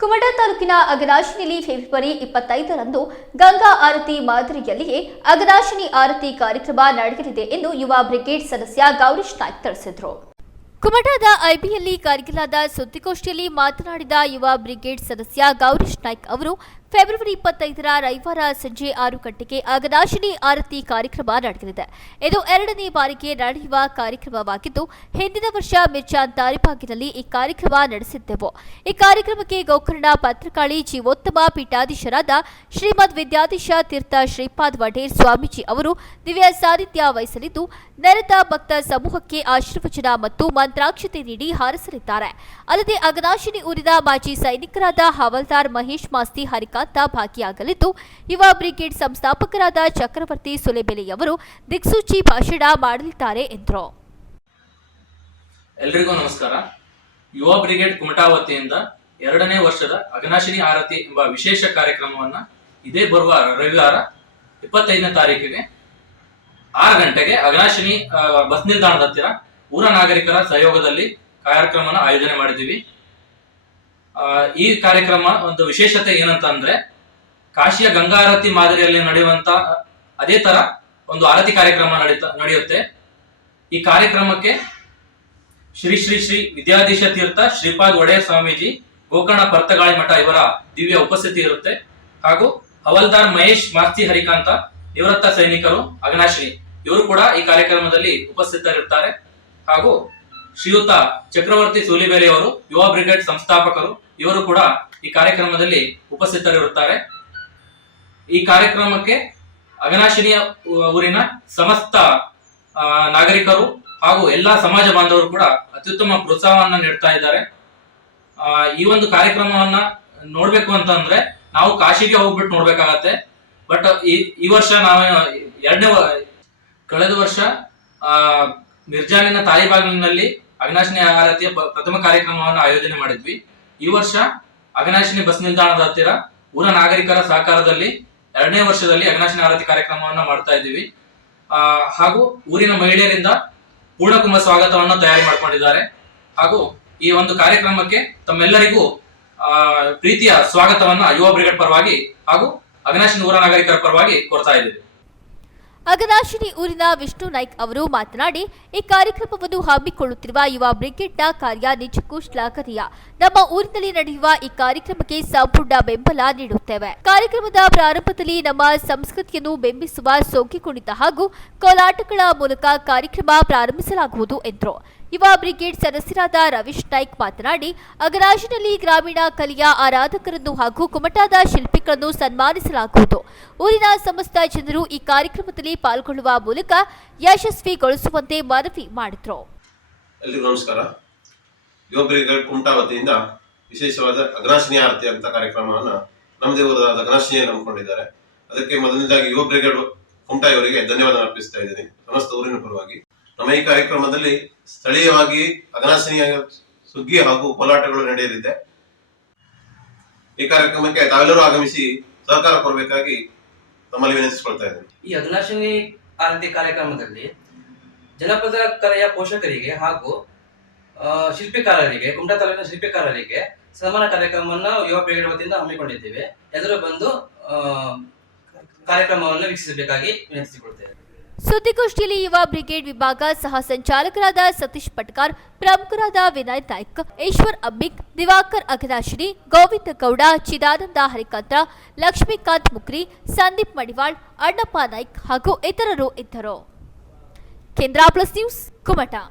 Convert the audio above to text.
ಕುಮಟಾ ತಾಲೂಕಿನ ಅಗನಾಶಿನಲ್ಲಿ ಫೆಬ್ರವರಿ ಇಪ್ಪತ್ತೈದರಂದು ಗಂಗಾ ಆರತಿ ಮಾದರಿಯಲ್ಲಿಯೇ ಅಗನಾಶಿನಿ ಆರತಿ ಕಾರ್ಯಕ್ರಮ ನಡೆಯಲಿದೆ ಎಂದು ಯುವ ಬ್ರಿಗೇಡ್ ಸದಸ್ಯ ಗೌರೀಶ್ ನಾಯ್ಕ್ ತಿಳಿಸಿದರು. ಕುಮಟಾದ ಐಬಿಯಲ್ಲಿ ಕಾರ್ಗಿಲಾದ ಸುದ್ದಿಗೋಷ್ಠಿಯಲ್ಲಿ ಮಾತನಾಡಿದ ಯುವ ಬ್ರಿಗೇಡ್ ಸದಸ್ಯ ಗೌರೀಶ್ ನಾಯ್ಕ್ ಅವರು ಫೆಬ್ರವರಿ ಇಪ್ಪತ್ತೈದರ ರವಿವಾರ ಸಂಜೆ ಆರು ಗಂಟೆಗೆ ಅಗದಾಶಿನಿ ಆರತಿ ಕಾರ್ಯಕ್ರಮ ನಡೆಯಲಿದೆ. ಇದು ಎರಡನೇ ಬಾರಿಗೆ ನಡೆಯುವ ಕಾರ್ಯಕ್ರಮವಾಗಿದ್ದು, ಹಿಂದಿನ ವರ್ಷ ಮಿರ್ಜಾನ್ ತಾರಿಪಾಗಿನಲ್ಲಿ ಈ ಕಾರ್ಯಕ್ರಮ ನಡೆಸಿದ್ದೆವು. ಈ ಕಾರ್ಯಕ್ರಮಕ್ಕೆ ಗೋಕರ್ಣ ಪತ್ರಕಾಳಿ ಜೀವೋತ್ತಮ ಪೀಠಾಧೀಶರಾದ ಶ್ರೀಮದ್ ವಿದ್ಯಾಧೀಶ ತೀರ್ಥ ಶ್ರೀಪಾದ್ ವಡೇರ್ ಸ್ವಾಮೀಜಿ ಅವರು ದಿವ್ಯ ಸಾನ್ನಿಧ್ಯ ವಹಿಸಲಿದ್ದು, ನೆರೆದ ಭಕ್ತ ಸಮೂಹಕ್ಕೆ ಆಶೀರ್ವಚನ ಮತ್ತು ಮಂತ್ರಾಕ್ಷತೆ ನೀಡಿ ಹಾರಿಸಲಿದ್ದಾರೆ. ಅಲ್ಲದೆ ಅಗನಾಶಿನಿ ಊರಿನ ಮಾಜಿ ಸೈನಿಕರಾದ ಹವಲ್ದಾರ್ ಮಹೇಶ್ ಮಾಸ್ತಿ ಹರಿಕಾಂತ ಭಾಗಿಯಾಗಲಿದ್ದು, ಯುವ ಬ್ರಿಗೇಡ್ ಸಂಸ್ಥಾಪಕರಾದ ಚಕ್ರವರ್ತಿ ಸುಲೆಬೆಲೆಯವರು ದಿಕ್ಸೂಚಿ ಭಾಷಣ ಮಾಡಲಿದ್ದಾರೆ ಎಂದರು. ಎಲ್ರಿಗೂ ನಮಸ್ಕಾರ. ಯುವ ಬ್ರಿಗೇಡ್ ಕುಮಟಾ ವತಿಯಿಂದ ಎರಡನೇ ವರ್ಷದ ಅಗ್ನಾಶಿನಿ ಆರತಿ ಎಂಬ ವಿಶೇಷ ಕಾರ್ಯಕ್ರಮವನ್ನ ಇದೇ ಬರುವ ರವಿವಾರ ಇಪ್ಪತ್ತೈದನೇ ತಾರೀಕಿಗೆ ಆರು ಗಂಟೆಗೆ ಅಗ್ನಾಶಿನಿ ಬಸ್ ನಿಲ್ದಾಣದ ಹತ್ತಿರ ಊರ ನಾಗರಿಕರ ಸಹಯೋಗದಲ್ಲಿ ಕಾರ್ಯಕ್ರಮನ ಆಯೋಜನೆ ಮಾಡಿದ್ದೀವಿ. ಈ ಕಾರ್ಯಕ್ರಮ ಒಂದು ವಿಶೇಷತೆ ಏನಂತ ಅಂದ್ರೆ ಕಾಶಿಯ ಗಂಗಾ ಆರತಿ ಮಾದರಿಯಲ್ಲಿ ನಡೆಯುವಂತ, ಅದೇ ತರ ಒಂದು ಆರತಿ ಕಾರ್ಯಕ್ರಮ ನಡೀತಾ, ನಡೆಯುತ್ತೆ. ಈ ಕಾರ್ಯಕ್ರಮಕ್ಕೆ ಶ್ರೀ ಶ್ರೀ ಶ್ರೀ ವಿದ್ಯಾಧೀಶ ತೀರ್ಥ ಶ್ರೀಪಾದ್ ಒಡೆಯರ್ ಸ್ವಾಮೀಜಿ, ಗೋಕರ್ಣ ಪರ್ತಗಾಳಿ ಮಠ ಇವರ ದಿವ್ಯ ಉಪಸ್ಥಿತಿ ಇರುತ್ತೆ. ಹಾಗೂ ಹವಲ್ದಾರ್ ಮಹೇಶ್ ಮಾಸ್ತಿ ಹರಿಕಾಂತ ನಿವೃತ್ತ ಸೈನಿಕರು ಅಗ್ನಾಶ್ರೀ ಇವರು ಕೂಡ ಈ ಕಾರ್ಯಕ್ರಮದಲ್ಲಿ ಉಪಸ್ಥಿತರಿರ್ತಾರೆ. ಹಾಗೂ ಶ್ರೀಯುತ ಚಕ್ರವರ್ತಿ ಸೂಲಿಬೇಲೆಯವರು, ಯುವ ಬ್ರಿಗೇಡ್ ಸಂಸ್ಥಾಪಕರು ಇವರು ಕೂಡ ಈ ಕಾರ್ಯಕ್ರಮದಲ್ಲಿ ಉಪಸ್ಥಿತರಿರುತ್ತಾರೆ. ಈ ಕಾರ್ಯಕ್ರಮಕ್ಕೆ ಅಗನಾಶಿನಿಯ ಊರಿನ ಸಮಸ್ತ ನಾಗರಿಕರು ಹಾಗೂ ಎಲ್ಲಾ ಸಮಾಜ ಬಾಂಧವರು ಕೂಡ ಅತ್ಯುತ್ತಮ ಪ್ರೋತ್ಸಾಹವನ್ನ ನೀಡ್ತಾ ಇದ್ದಾರೆ. ಆ, ಈ ಒಂದು ಕಾರ್ಯಕ್ರಮವನ್ನ ನೋಡ್ಬೇಕು ಅಂತಂದ್ರೆ ನಾವು ಕಾಶಿಗೆ ಹೋಗ್ಬಿಟ್ಟು ನೋಡ್ಬೇಕಾಗತ್ತೆ. ಬಟ್ ಈ ವರ್ಷ ನಾವು ಎರಡನೇ ಕಳೆದ ವರ್ಷ ಆ ಮಿರ್ಜಾನಿನ ತಾಲಿಬಾಗಿಲಿನಲ್ಲಿ ಅಗ್ನಾಶಿನಿ ಆರತಿಯ ಪ್ರಥಮ ಕಾರ್ಯಕ್ರಮವನ್ನು ಆಯೋಜನೆ ಮಾಡಿದ್ವಿ. ಈ ವರ್ಷ ಅಗ್ನಾಶಿನಿ ಬಸ್ ನಿಲ್ದಾಣದ ಹತ್ತಿರ ಊರ ನಾಗರಿಕರ ಸಹಕಾರದಲ್ಲಿ ಎರಡನೇ ವರ್ಷದಲ್ಲಿ ಅಗ್ನಾಶಿನಿ ಆರತಿ ಕಾರ್ಯಕ್ರಮವನ್ನು ಮಾಡ್ತಾ ಇದ್ದೀವಿ. ಹಾಗೂ ಊರಿನ ಮಹಿಳೆಯರಿಂದ ಪೂರ್ಣಕುಂಭ ಸ್ವಾಗತವನ್ನು ತಯಾರಿ ಮಾಡ್ಕೊಂಡಿದ್ದಾರೆ. ಹಾಗೂ ಈ ಒಂದು ಕಾರ್ಯಕ್ರಮಕ್ಕೆ ತಮ್ಮೆಲ್ಲರಿಗೂ ಪ್ರೀತಿಯ ಸ್ವಾಗತವನ್ನು ಯುವ ಬ್ರಿಗೇಡ್ ಪರವಾಗಿ ಹಾಗೂ ಅಗ್ನಾಶಿನಿ ಊರ ನಾಗರಿಕರ ಪರವಾಗಿ ಕೊಡ್ತಾ ಇದ್ದೀವಿ. ಅಗನಾಶಿನಿ ಊರಿನ ವಿಷ್ಣು ನಾಯ್ಕ್ ಅವರು ಮಾತನಾಡಿ, ಈ ಕಾರ್ಯಕ್ರಮವನ್ನು ಹಮ್ಮಿಕೊಳ್ಳುತ್ತಿರುವ ಯುವ ಬ್ರಿಗೇಡ್ನ ಕಾರ್ಯ ನಿಜಕ್ಕೂ ಶ್ಲಾಘನೀಯ. ನಮ್ಮ ಊರಿನಲ್ಲಿ ನಡೆಯುವ ಈ ಕಾರ್ಯಕ್ರಮಕ್ಕೆ ಸಂಪೂರ್ಣ ಬೆಂಬಲ ನೀಡುತ್ತೇವೆ. ಕಾರ್ಯಕ್ರಮದ ಪ್ರಾರಂಭದಲ್ಲಿ ನಮ್ಮ ಸಂಸ್ಕೃತಿಯನ್ನು ಬೆಂಬಿಸುವ ಸೋಂಕಿ ಕುಣಿತ ಹಾಗೂ ಕೋಲಾಟಗಳ ಮೂಲಕ ಕಾರ್ಯಕ್ರಮ ಪ್ರಾರಂಭಿಸಲಾಗುವುದು ಎಂದರು. ಯುವ ಬ್ರಿಗೇಡ್ ಸದಸ್ಯರಾದ ರವೀಶ್ ನಾಯ್ಕ್ ಮಾತನಾಡಿ, ಅಗರಾಜಿನಲ್ಲಿ ಗ್ರಾಮೀಣ ಕಲೆಯ ಆರಾಧಕರನ್ನು ಹಾಗೂ ಕುಮಟಾದ ಶಿಲ್ಪಿಗಳನ್ನು ಸನ್ಮಾನಿಸಲಾಗುವುದು. ಊರಿನ ಸಮಸ್ತ ಜನರು ಈ ಕಾರ್ಯಕ್ರಮದಲ್ಲಿ ಪಾಲ್ಗೊಳ್ಳುವ ಮೂಲಕ ಯಶಸ್ವಿಗೊಳಿಸುವಂತೆ ಮನವಿ ಮಾಡಿದರು. ನಮಸ್ಕಾರ. ಯುವ ಬ್ರಿಗೇಡ್ ಕುಮಟಾ ವತಿಯಿಂದ ವಿಶೇಷವಾದ ಅಗ್ನಾಶಿನಿ ಆರತಿ ಅಂತ ಕಾರ್ಯಕ್ರಮವನ್ನ ನಮ್ಮದೇ ಊರಾದ ಅಗ್ನಾಶಿನಿಯಲ್ಲಿ ಹಮ್ಮಿಕೊಂಡಿದ್ದಾರೆ. ಅದಕ್ಕೆ ಮೊದಲನೇದಾಗಿ ಯುವ ಬ್ರಿಗೇಡ್ ಕುಮಟಾ ಇವರಿಗೆ ಧನ್ಯವಾದ ಅರ್ಪಿಸ್ತಾ ಇದ್ದೀನಿ. ಸಮಸ್ತ ಊರಿನ ಪರವಾಗಿ. ನಮ್ಮ ಈ ಕಾರ್ಯಕ್ರಮದಲ್ಲಿ ಸ್ಥಳೀಯವಾಗಿ ಅಗನಾಸನೀಯ ಸುಗ್ಗಿ ಹಾಗೂ ಕೋಲಾಟಗಳು ನಡೆಯಲಿದೆ. ಈ ಕಾರ್ಯಕ್ರಮಕ್ಕೆ ತಾವೆಲ್ಲರೂ ಆಗಮಿಸಿ ಸಹಕಾರ ಕೊಡಬೇಕಾಗಿ ತಮ್ಮಲ್ಲಿ ವಿನಂತಿಸಿಕೊಳ್ತಾ ಇದ್ದೇನೆ. ಈ ಅಗ್ನಾಶಿನಿ ಆರತಿ ಕಾರ್ಯಕ್ರಮದಲ್ಲಿ ಜನಪದ ಕಲೆಯ ಪೋಷಕರಿಗೆ ಹಾಗೂ ಶಿಲ್ಪಿಕಾರರಿಗೆ ಕುಮಟಾ ತಾಲೂಕಿನ ಶಿಲ್ಪಿಕಾರರಿಗೆ ಸನ್ಮಾನ ಕಾರ್ಯಕ್ರಮವನ್ನು ಯುವ ಪೀಳಿಗೆ ವತಿಯಿಂದ ಹಮ್ಮಿಕೊಂಡಿದ್ದೇವೆ. ಎಲ್ಲರೂ ಬಂದು ಆ, ಕಾರ್ಯಕ್ರಮವನ್ನು ವೀಕ್ಷಿಸಬೇಕಾಗಿ ವಿನಂತಿಸಿಕೊಳ್ತೇವೆ ಸುದ್ದಿಗೋಷ್ಠಿಯಲ್ಲಿ ಯುವ ಬ್ರಿಗೇಡ್ ವಿಭಾಗ ಸಹ ಸಂಚಾಲಕರಾದ ಸತೀಶ್ ಪಟ್ಕಾರ್, ಪ್ರಮುಖರಾದ ವಿನಯ್ ನಾಯ್ಕ್, ಈಶ್ವರ್ ಅಬ್ಬಿಕ್ ದಿವಾಕರ್ ಅಘನಾಶಿನಿ ಗೋವಿಂದ ಗೌಡ ಚಿದಾನಂದ ಹರಿಕಾಂತ ಲಕ್ಷ್ಮೀಕಾಂತ್ ಮುಕ್ರಿ, ಸಂದೀಪ್ ಮಡಿವಾಳ್, ಅಣ್ಣಪ್ಪ ನಾಯ್ಕ್ ಹಾಗೂ ಇತರರು ಇದ್ದರು. ಕೇಂದ್ರ ಪ್ಲಸ್ ನ್ಯೂಸ್ ಕುಮಟಾ.